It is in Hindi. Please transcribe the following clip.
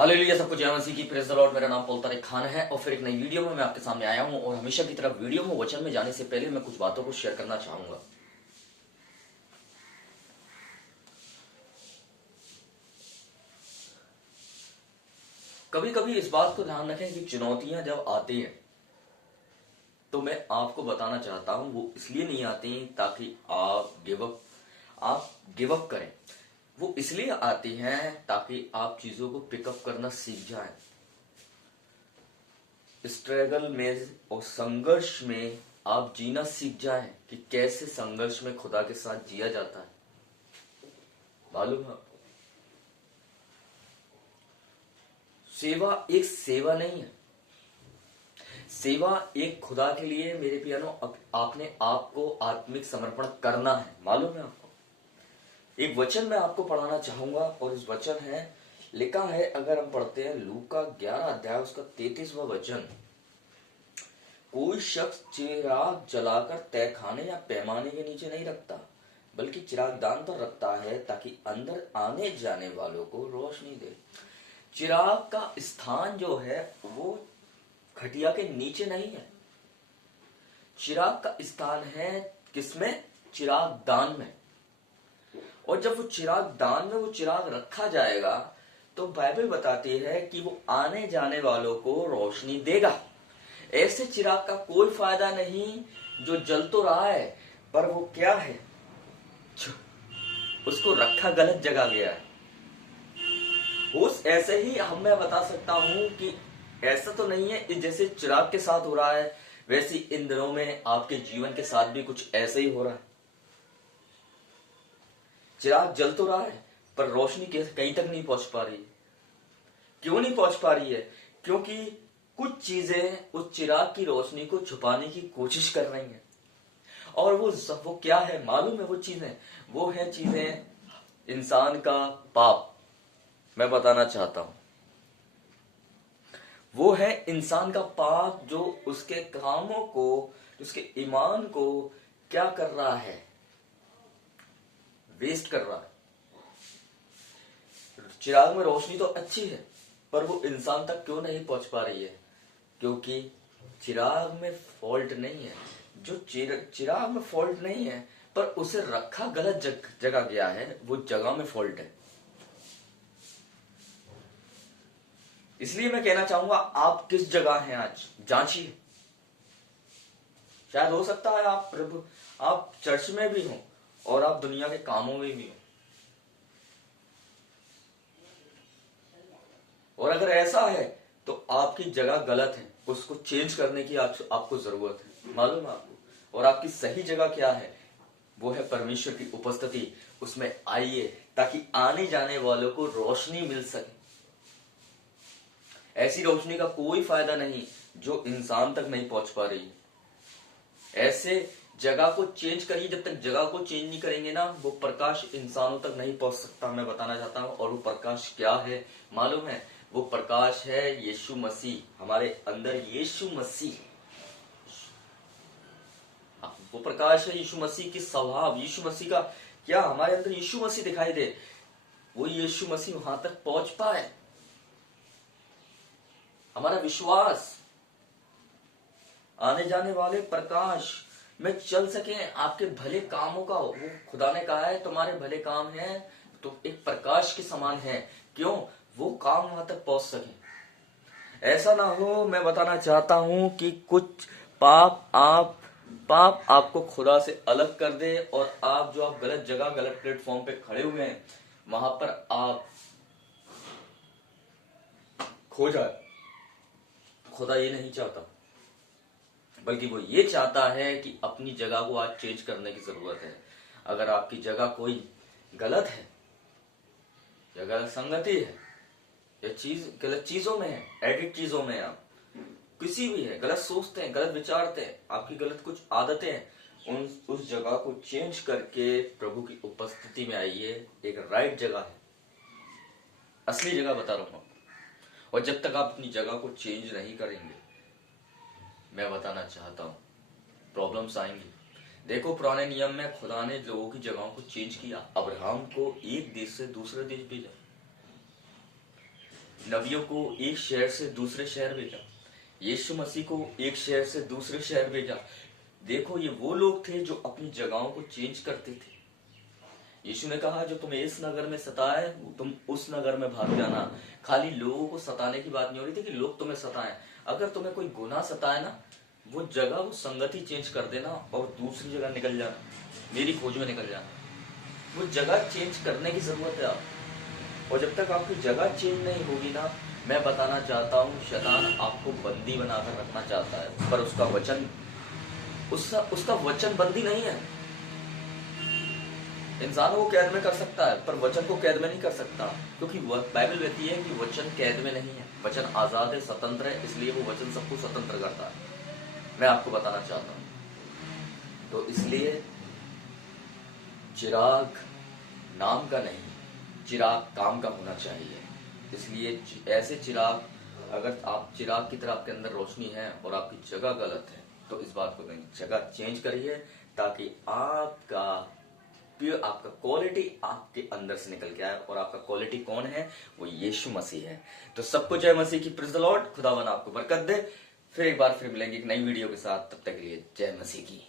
हालेलुया, सबको जय मसीह की। Praise the Lord. मेरा नाम पॉल तारिक खान है और फिर एक नई वीडियो में मैं आपके सामने आया हूं। और हमेशा की तरह वीडियो में वचन में जाने से पहले मैं कुछ बातों को शेयर करना चाहूंगा। कभी कभी इस बात को ध्यान रखें कि चुनौतियां जब आती हैं तो मैं आपको बताना चाहता हूं वो इसलिए नहीं आती ताकि आप गिव अप करें। वो इसलिए आती हैं ताकि आप चीजों को पिकअप करना सीख जाएं। स्ट्रगल में और संघर्ष में आप जीना सीख जाएं कि कैसे संघर्ष में खुदा के साथ जिया जाता है। मालूम है, सेवा एक सेवा नहीं है। सेवा एक खुदा के लिए मेरे पियानो आपने आपको आत्मिक समर्पण करना है। मालूम है आपको। एक वचन मैं आपको पढ़ाना चाहूंगा और इस वचन है लिखा है, अगर हम पढ़ते हैं लूका 11 अध्याय उसका 33वां वचन। कोई शख्स चिराग जलाकर तहखाने या पैमाने के नीचे नहीं रखता, बल्कि चिरागदान पर रखता है ताकि अंदर आने जाने वालों को रोशनी दे। चिराग का स्थान जो है वो खटिया के नीचे नहीं है। चिराग का स्थान है किसमें? चिरागदान में। और जब वो चिरागदान में वो चिराग रखा जाएगा तो बाइबल बताती है कि वो आने जाने वालों को रोशनी देगा। ऐसे चिराग का कोई फायदा नहीं जो जल तो रहा है पर वो क्या है, उसको रखा गलत जगह गया है। उस ऐसे ही मैं बता सकता हूं कि ऐसा तो नहीं है जैसे चिराग के साथ हो रहा है वैसे इन दिनों में आपके जीवन के साथ भी कुछ ऐसे ही हो रहा है। चिराग जल तो रहा है पर रोशनी कहीं तक नहीं पहुंच पा रही। क्यों नहीं पहुंच पा रही है? क्योंकि कुछ चीजें उस चिराग की रोशनी को छुपाने की कोशिश कर रही हैं। और वो क्या है मालूम है? वो है चीजें इंसान का पाप। मैं बताना चाहता हूं वो है इंसान का पाप जो उसके कामों को, उसके ईमान को क्या कर रहा है? वेस्ट कर रहा है। चिराग में रोशनी तो अच्छी है पर वो इंसान तक क्यों नहीं पहुंच पा रही है? क्योंकि चिराग में फॉल्ट नहीं है। जो चिराग में फॉल्ट नहीं है पर उसे रखा गलत जगह गया है, वो जगह में फॉल्ट है। इसलिए मैं कहना चाहूंगा आप किस जगह हैं आज जांचिए। शायद हो सकता है आप चर्च में भी हो और आप दुनिया के कामों में भी हो। और अगर ऐसा है तो आपकी जगह गलत है, उसको चेंज करने की आपको जरूरत है। मालूम है आपको? और आपकी सही जगह क्या है? वो है परमेश्वर की उपस्थिति। उसमें आइए ताकि आने जाने वालों को रोशनी मिल सके। ऐसी रोशनी का कोई फायदा नहीं जो इंसान तक नहीं पहुंच पा रही। ऐसे जगह को चेंज करिए। जब तक जगह को चेंज नहीं करेंगे ना, वो प्रकाश इंसानों तक नहीं पहुंच सकता। मैं बताना चाहता हूं। और वो प्रकाश क्या है मालूम है? वो प्रकाश है यीशु मसीह। हमारे अंदर यीशु मसीह, वो प्रकाश है यीशु मसीह की स्वभाव। यीशु मसीह का क्या हमारे अंदर यीशु मसीह दिखाई दे, वो यीशु मसीह वहां तक पहुंच पाए। हमारा विश्वास आने जाने वाले प्रकाश में चल सके। आपके भले कामों का, वो खुदा ने कहा है तुम्हारे भले काम हैं तो एक प्रकाश के समान है। क्यों? वो काम वहां तक पहुंच सके। ऐसा ना हो, मैं बताना चाहता हूं कि कुछ पाप आपको खुदा से अलग कर दे और आप गलत जगह, गलत प्लेटफॉर्म पे खड़े हुए हैं, वहां पर आप खो जाए। खुदा ये नहीं चाहता, बल्कि वो ये चाहता है कि अपनी जगह को आज चेंज करने की जरूरत है। अगर आपकी जगह कोई गलत है या गलत संगति है या गलत चीजों में है, एडिट चीजों में आप किसी भी है, गलत सोचते हैं, गलत विचारते हैं, आपकी गलत कुछ आदतें हैं, उस जगह को चेंज करके प्रभु की उपस्थिति में आइए। एक राइट जगह है, असली जगह बता रहा हूं। और जब तक आप अपनी जगह को चेंज नहीं करेंगे, मैं बताना चाहता हूं प्रॉब्लम्स आएंगी। देखो, पुराने नियम में खुदा ने लोगों की जगहों को चेंज किया। अब्राहम को एक देश से दूसरे देश भेजा। नबियों को एक शहर से दूसरे शहर भेजा, यीशु मसीह को एक शहर से दूसरे शहर भेजा। देखो ये वो लोग थे जो अपनी जगहों को चेंज करते थे। यीशु ने कहा जो तुम्हें इस नगर में सताए तुम उस नगर में भाग जाना। खाली लोगों को सताने की बात नहीं हो रही थी कि लोग तुम्हें सताएं। अगर तुम्हें कोई गुनाह सताए ना, वो जगह वो संगति चेंज कर देना और दूसरी जगह निकल जाना, मेरी खोज में निकल जाना। वो जगह चेंज करने की जरूरत है आप। और जब तक आपकी जगह चेंज नहीं होगी ना, मैं बताना चाहता हूँ शैतान आपको बंदी बनाकर रखना चाहता है, पर उसका वचन बंदी नहीं है। इंसानों को कैद में कर सकता है पर वचन को कैद में नहीं कर सकता, क्योंकि बाइबल कहती है कि वचन कैद में नहीं है, वचन आजाद है, स्वतंत्र है, इसलिए वो वचन सबको स्वतंत्र करता है। मैं आपको बताना चाहता हूं, तो इसलिए चिराग नाम का नहीं, चिराग काम का होना चाहिए। इसलिए ऐसे चिराग, अगर आप चिराग की तरह आपके अंदर रोशनी है और आपकी जगह गलत है, तो इस बात को नहीं, जगह चेंज करिए ताकि आपका क्वालिटी आपके अंदर से निकल के आए। और आपका क्वालिटी कौन है? वो यीशु मसीह है। तो सबको जय मसीह की, प्रेज़ द लॉर्ड। खुदावन आपको बरकत दे। फिर एक बार फिर मिलेंगे एक नई वीडियो के साथ, तब तक के लिए जय मसीह की।